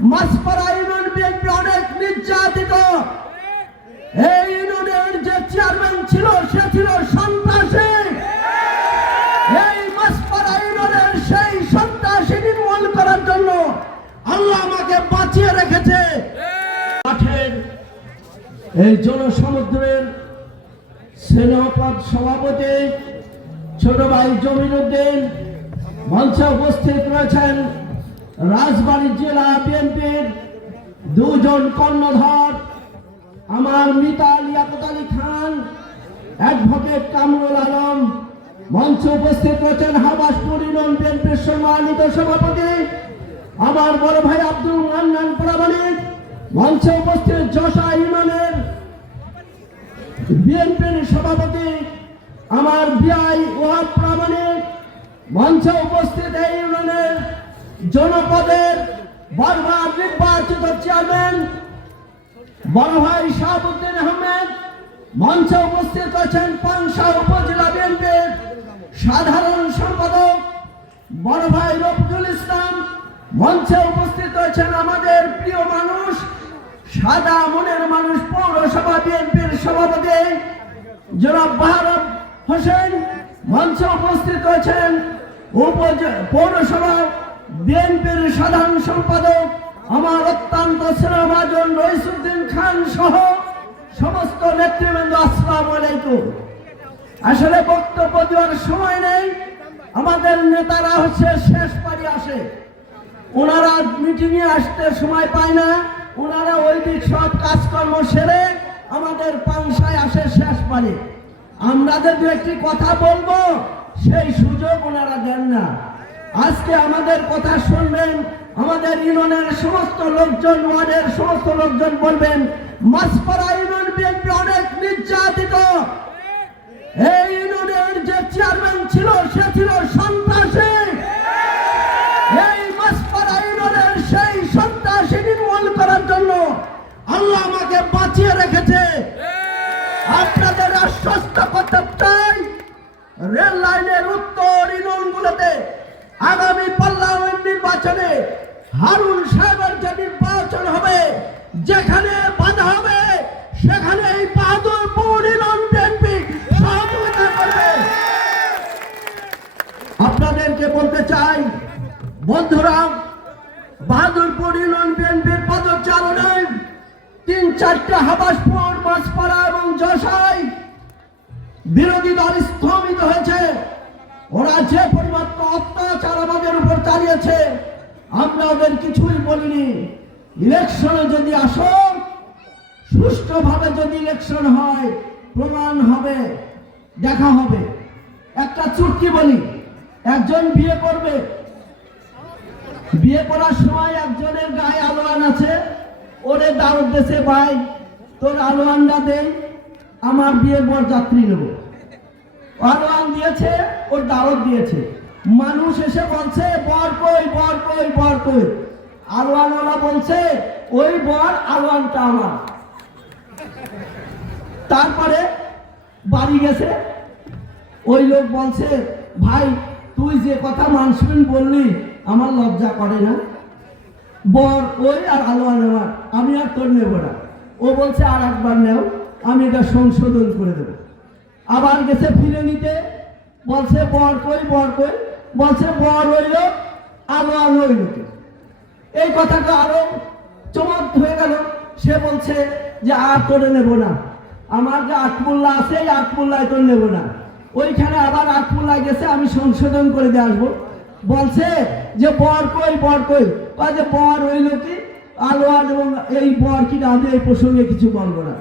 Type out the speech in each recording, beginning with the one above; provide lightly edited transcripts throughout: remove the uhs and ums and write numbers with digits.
Machpara union BNP অনেক নির্যাতিত। এই ইউনিয়নের যে চেয়ারম্যান ছিল সে ছিল সন্ত্রাসী। এই মাছপাড়া ইউনিয়নের সেই সন্ত্রাসী নির্মূল করার জন্য আল্লাহ আমাকে বাঁচিয়ে রেখেছে। মাঠের এই জনসমুদ্রের সেনাপদ সভাপতি ছোট ভাই জমিরুদ্দিন, মঞ্চে উপস্থিত রয়েছেন রাজবাড়ী জেলা বিএনপির দুজন কর্ণধার, আমার মিতা লিয়াকত আলী খান, অ্যাডভোকেট কামরুল আলম। মঞ্চে উপস্থিত রয়েছেন হাবাসপুর ইউনিয়ন বিএনপির সম্মানিত সভাপতি আমার বড় ভাই আব্দুল মান্নান প্রামাণিক। মঞ্চে উপস্থিত যশা ইউনিয়নের বিএনপির সভাপতি আমার বিআই ওয়াহাব প্রামাণিক। মঞ্চে উপস্থিত এই ইউনিয়নের জনপদের বারবার নির্বাচিত চেয়ারম্যান বড় ভাই শাহাবুদ্দিন আহমেদ। মঞ্চে উপস্থিত আছেন পাংশা উপজেলা বিএনপির সাধারণ সম্পাদক বড় ভাই রফিকুল ইসলাম। মঞ্চে উপস্থিত আছেন আমাদের প্রিয় মানুষ, সাদা মনের মানুষ, পৌরসভা বিএনপির সভাপতি জনাব বাহার হোসেন। মঞ্চে উপস্থিত আছেন পৌরসভা বিএনপির সাধারণ সম্পাদক আমার অত্যন্ত স্নেহভাজন রইসুদ্দিন খান সহ সমস্ত নেতৃবৃন্দ। আসসালামু আলাইকুম। আসলে বক্তব্য দেওয়ার সময় নেই, আমাদের নেতারা শেষ পারি আসে, ওনারা মিটিংয়ে আসতে সময় পায় না, ওনারা ওই দিক সব কাজকর্ম সেরে আমাদের পাংশায় আসে শেষ পারে। আমরা যে দু একটি কথা বলবো সেই সুযোগ ওনারা দেন না। আজকে আমাদের কথা শুনবেন, আমাদের ইউনিয়নের সমস্ত লোকজন, ওয়ার্ডের সমস্ত লোকজন বলবেন মাছপাড়া ইউনিয়ন বিএনপি অনেক নির্যাতিত। এই ইউনিয়নের যে চেয়ারম্যান ছিল সে ছিল সন্ত্রাসী। এই মাছপাড়া ইউনিয়নের সেই সন্ত্রাসী নির্মূল করার জন্য আল্লাহ আমাকে বাঁচিয়ে রেখেছে। আপনাদের আশ্বস্ত করতে চাই, রেল লাইনের উত্তর ইউনিয়নগুলোতে আগামী পার্লামেন্ট নির্বাচনে হারুন সাহেবের যে নির্বাচন হবে, যেখানে বাধা হবে সেখানে এই বাহাদুরপুর ইউনিয়ন বিএনপি সহযোগিতা করবে। আপনাদেরকে বলতে চাই বন্ধুরা, বাহাদুরপুর ইউনিয়ন বিএনপির পদচারণায় ৩-৪টা হাবাসপুর, মাছপাড়া এবং যশায় বিরোধী দল স্থগিত হয়েছে। ওরা যে পরিমাণ অত্যাচার আমাদের উপর চালিয়েছে আমরা ওদের কিছুই বলিনি। ইলেকশনে যদি আসো, সুষ্ঠুভাবে যদি ইলেকশন হয়, প্রমাণ হবে, দেখা হবে। একটা চুটকি বলি, একজন বিয়ে করবে, বিয়ে করার সময় একজনের গায়ে আলোয়ান আছে, ওরে দাওয়াত দেশে ভাই তোর আলোয়ানটা দেই, আমার বিয়ে বরযাত্রী নেব। আলোয়ান দিয়েছে, ওর দাওয়াত দিয়েছে, মানুষ এসে বলছে বর কই, বর কই, বর কই। আলোয়ানওয়ালা বলছে ওই বর, আলোয়ানটা আমার। তারপরে বাড়ি গেছে, ওই লোক বলছে ভাই তুই যে কথা মানসুন বললি আমার লজ্জা করে না, বর ওই আর আলোয়ান আমার, আমি আর তোর নেব না। ও বলছে আর একবার নেও, আমি এটা সংশোধন করে দেবো। আবার গেছে ফিরে নিতে, বলছে বর কই, বর কই, বলছে বর হইল, আলোয়ান হইল। এই কথাটা আরো চমক হয়ে গেল। সে বলছে যে আর তোরে নেব না, আমার যে আটমুল্লা আছে এই আটমুল্লায় তোর নেব না। ওইখানে আবার আটমুল্লায় গেছে, আমি সংশোধন করে দিয়ে আসবো। বলছে যে বর কই, বর কই, যে বর হইল কি, আলোয়ান এবং এই বর কি না, আমি এই প্রসঙ্গে কিছু বলবো না।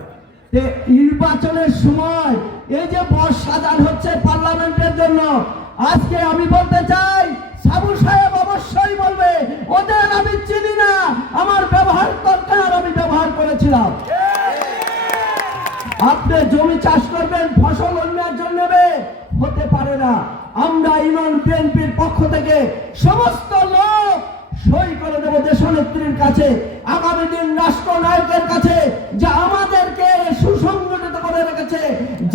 নির্বাচনের সময় এই যে বর সাজান হচ্ছে পার্লামেন্টের জন্য, আজকে আমি বলতে চাই সাবু সাহেব অবশ্যই বলবে ওদের আমি চিনি না, আমার ব্যবহার দরকার, আমি ব্যবহার করেছিলাম। আপনি জমি চাষ করবেন, ফসল অন্যের জন্য হতে পারে না। আমরা ইউনিয়ন বিএনপির পক্ষ থেকে সমস্ত লোক সই করে দেব দেশনেত্রীর কাছে, আগামী দিন রাষ্ট্রনায়কের কাছে, যে আমাদেরকে সুসংগঠিত করে রেখেছে,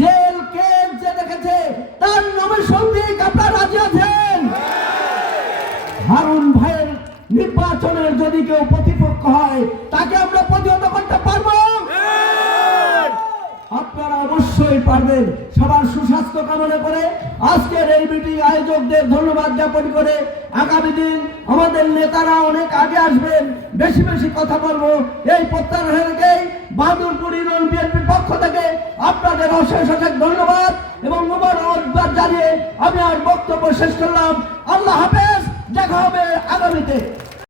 জেল কেস যে রেখেছে তার নামে সঙ্গীক আপনারা রাজি আছেন? হারুন ভাইয়ের নির্বাচনের যদি কেউ প্রতিপক্ষ পক্ষ হয়, তাকে আমরা প্রতিহত করতে পারবো। আপনারা অবশ্যই পারবেন। সবার সুস্বাস্থ্য কামনা করে আজকের এই মিটিং আয়োজকদের ধন্যবাদ জ্ঞাপন করে আগামী দিন আমাদের নেতারা অনেক আগে আসবেন, বেশি বেশি কথা বলবো এই প্রত্যাশা রেখেই বাহাদুরপুর ইউনিয়ন বিএনপির পক্ষ থেকে আপনাদের অশেষ অশেষ ধন্যবাদ এবং মোবারকবাদ জানিয়ে আমি আর বক্তব্য শেষ করলাম। আল্লাহ হাফেজ, দেখা হবে আগামীতে।